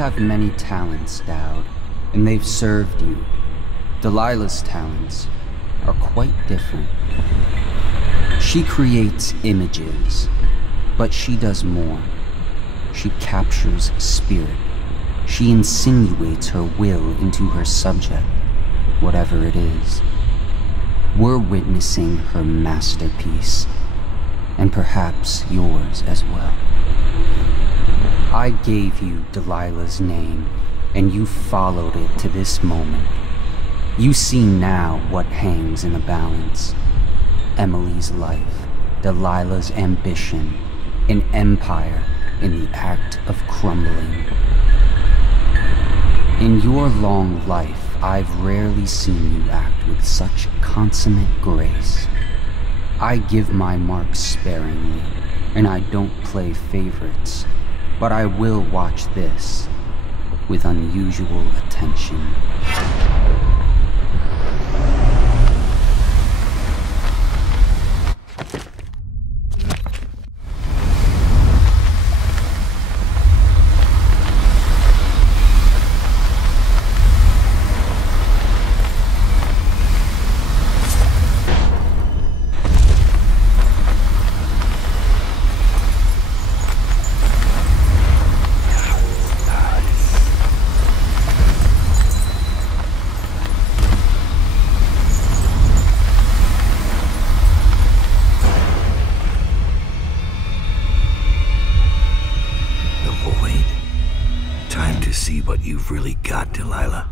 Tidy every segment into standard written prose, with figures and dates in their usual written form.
have many talents, Dowd, and they've served you. Delilah's talents are quite different. She creates images, but she does more. She captures spirit. She insinuates her will into her subject, whatever it is. We're witnessing her masterpiece, and perhaps yours as well. I gave you Delilah's name, and you followed it to this moment. You see now what hangs in the balance. Emily's life, Delilah's ambition, an empire in the act of crumbling. In your long life, I've rarely seen you act with such consummate grace. I give my marks sparingly, and I don't play favorites, but I will watch this with unusual attention. See what you've really got, Delilah.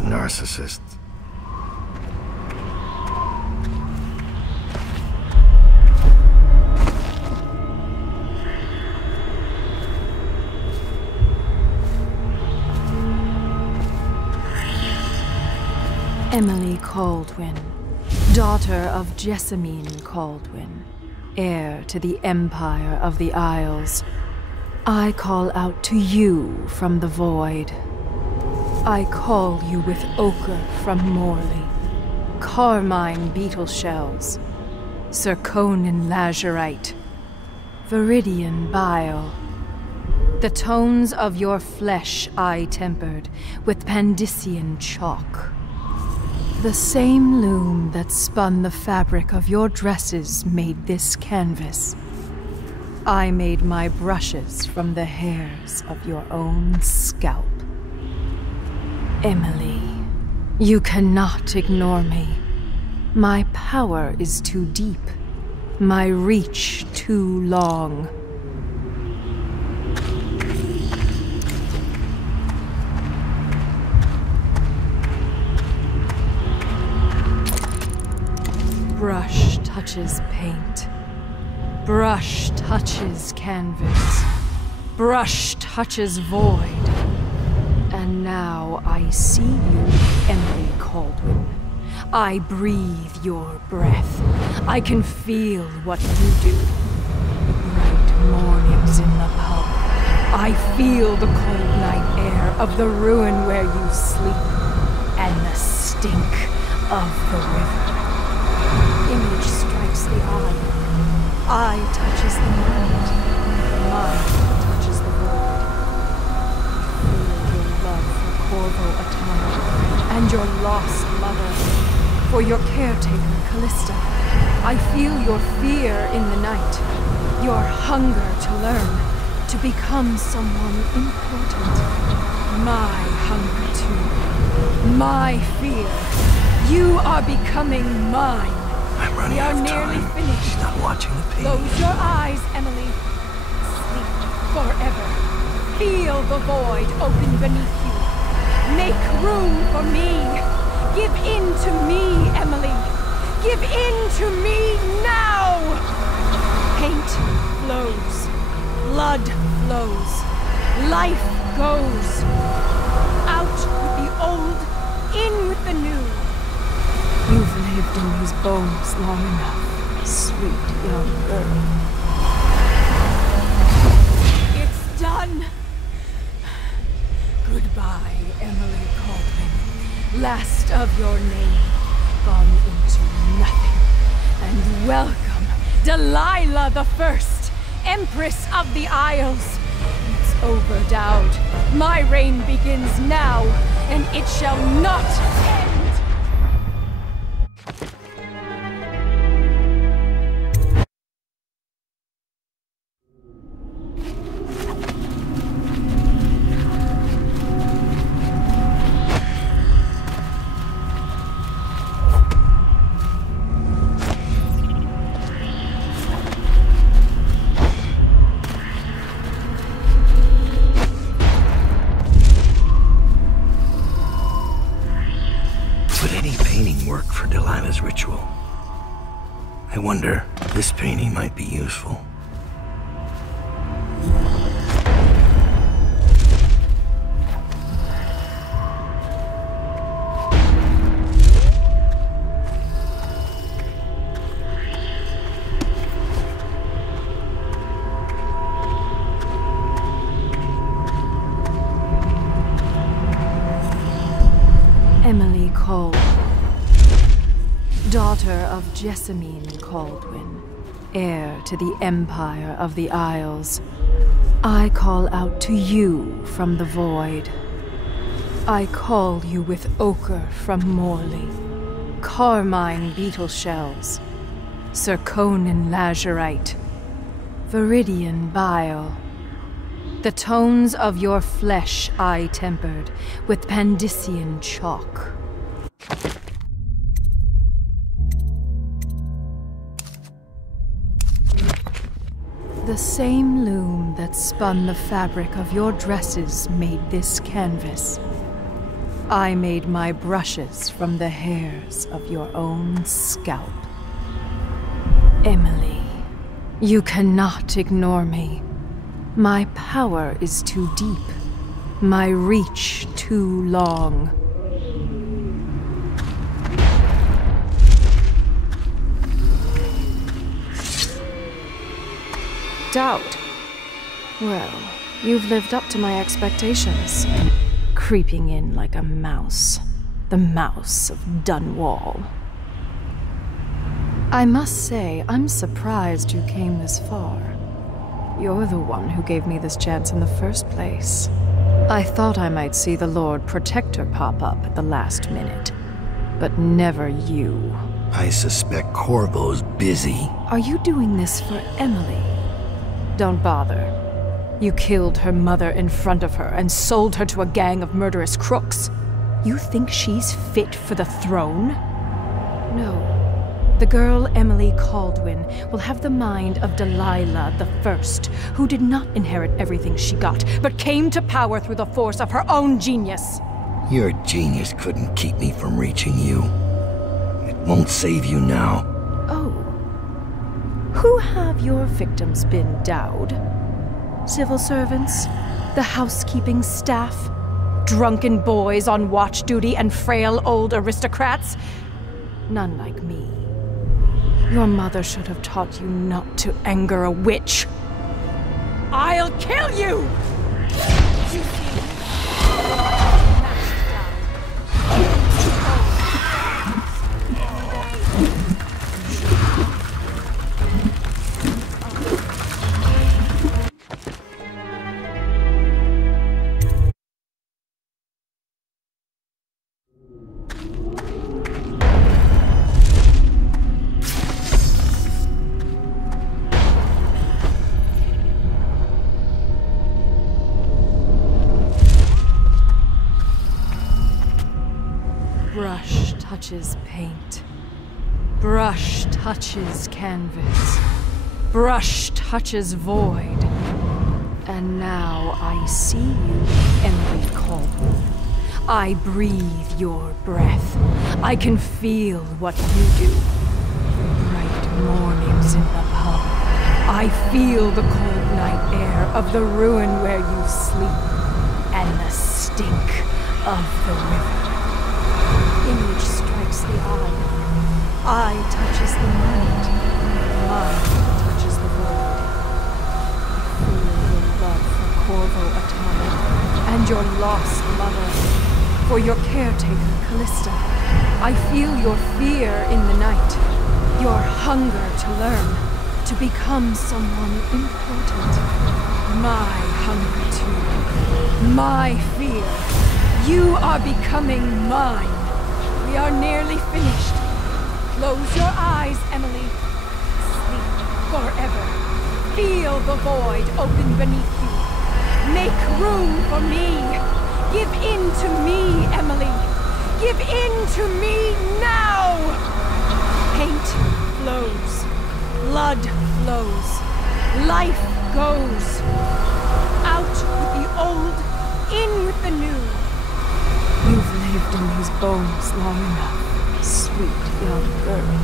Narcissist. Emily Kaldwin, daughter of Jessamine Kaldwin, heir to the Empire of the Isles. I call out to you from the void. I call you with ochre from Morley, carmine beetle shells, zirconin lazurite, viridian bile. The tones of your flesh I tempered with Pandician chalk. The same loom that spun the fabric of your dresses made this canvas. I made my brushes from the hairs of your own scalp. Emily, you cannot ignore me. My power is too deep, my reach too long. Brush touches paint. Brush touches canvas. Brush touches void. And now I see you, Emily Kaldwin. I breathe your breath. I can feel what you do. Bright mornings in the pub. I feel the cold night air of the ruin where you sleep. And the stink of the river. Image strikes the eye. Eye touches the mind. Mind touches the void. Feel your love for Corvo Atama and your lost mother. For your caretaker, Callista. I feel your fear in the night. Your hunger to learn. To become someone important. My hunger too. My fear. You are becoming mine. I'm running out of time. Finished. She's not watching the page. Close your eyes, Emily. Sleep forever. Feel the void open beneath you. Make room for me. Give in to me, Emily. Give in to me now! Paint flows. Blood flows. Life goes. Out with the old, in with the new. You've lived in these bones long enough, sweet young girl. It's done. Goodbye, Emily Caldwin. Last of your name, gone into nothing. And welcome, Delilah the First, Empress of the Isles. It's over, Dowd. My reign begins now, and it shall not end. I wonder, this painting might be useful. Emily Caldwin, daughter of Jessamine Caldwin, heir to the Empire of the Isles. I call out to you from the void. I call you with ochre from Morley, carmine beetle shells, zirconin lazurite, viridian bile. The tones of your flesh I tempered with Pandician chalk. The same loom that spun the fabric of your dresses made this canvas. I made my brushes from the hairs of your own scalp. Emily, you cannot ignore me. My power is too deep, my reach too long. Dowd. Well, you've lived up to my expectations. Creeping in like a mouse. The mouse of Dunwall. I must say, I'm surprised you came this far. You're the one who gave me this chance in the first place. I thought I might see the Lord Protector pop up at the last minute. But never you. I suspect Corvo's busy. Are you doing this for Emily? Don't bother. You killed her mother in front of her and sold her to a gang of murderous crooks. You think she's fit for the throne? No. The girl Emily Caldwin will have the mind of Delilah the First, who did not inherit everything she got, but came to power through the force of her own genius. Your genius couldn't keep me from reaching you. It won't save you now. Oh. Who have your victims been, Dowd? Civil servants? The housekeeping staff? Drunken boys on watch duty and frail old aristocrats? None like me. Your mother should have taught you not to anger a witch. I'll kill you! Brush touches paint. Brush touches canvas. Brush touches void. And now I see you, Emily Caldwell. I breathe your breath. I can feel what you do. Bright mornings in the pub. I feel the cold night air of the ruin where you sleep, and the stink of the river. Image strikes the eye. Eye touches the mind. Mind touches the void. I feel your love for Corvo Atama, and your lost mother, for your caretaker, Callista. I feel your fear in the night, your hunger to learn, to become someone important. My hunger too, my fear. You are becoming mine. We are nearly finished. Close your eyes, Emily. Sleep forever. Feel the void open beneath you. Make room for me. Give in to me, Emily. Give in to me now! Paint flows. Blood flows. Life goes. Out with the old, in with the new. You've lived in these bones long enough, sweet young girl.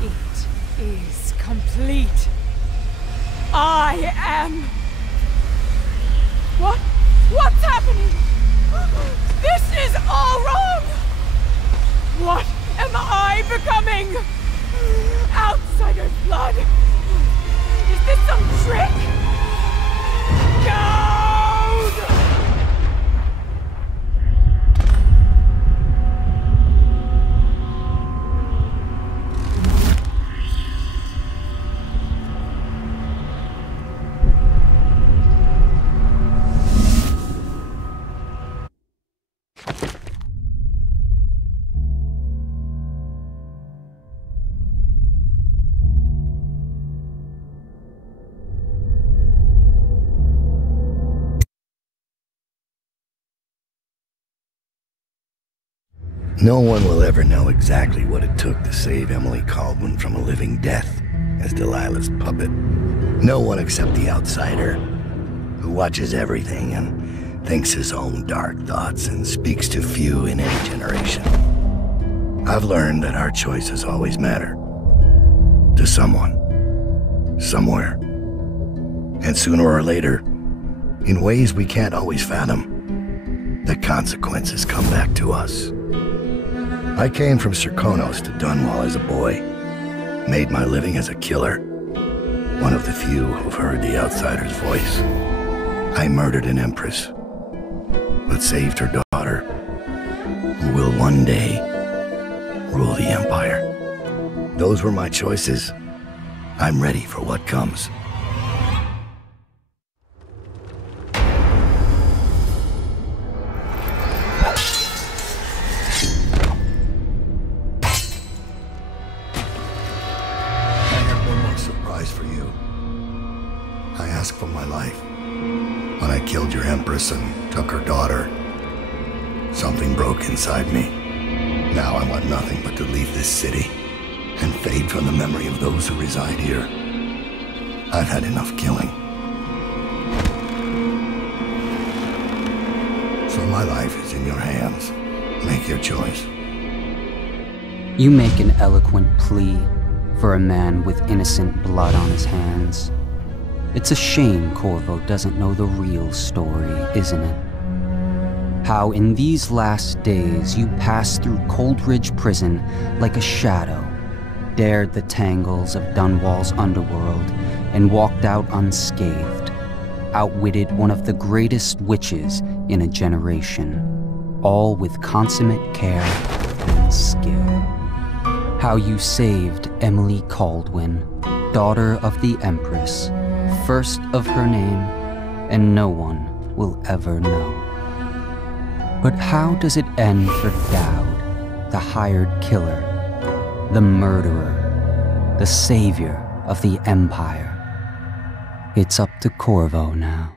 Finished. It is complete. I am... What's happening? This is all wrong! What am I becoming? Outsider's blood? Is this some trick? No! No one will ever know exactly what it took to save Emily Caldwell from a living death as Delilah's puppet. No one except the outsider, who watches everything and thinks his own dark thoughts and speaks to few in any generation. I've learned that our choices always matter. To someone. Somewhere. And sooner or later, in ways we can't always fathom, the consequences come back to us. I came from Serkonos to Dunwall as a boy, made my living as a killer, one of the few who've heard the outsider's voice. I murdered an empress, but saved her daughter, who will one day rule the empire. Those were my choices. I'm ready for what comes. For you. I asked for my life. When I killed your empress and took her daughter, something broke inside me. Now I want nothing but to leave this city and fade from the memory of those who reside here. I've had enough killing. So my life is in your hands. Make your choice. You make an eloquent plea for a man with innocent blood on his hands. It's a shame Corvo doesn't know the real story, isn't it? How in these last days you passed through Coldridge Prison like a shadow, dared the tangles of Dunwall's underworld, and walked out unscathed, outwitted one of the greatest witches in a generation, all with consummate care and skill. How you saved Emily Caldwell, daughter of the Empress, first of her name, and no one will ever know. But how does it end for Dowd, the hired killer, the murderer, the savior of the Empire? It's up to Corvo now.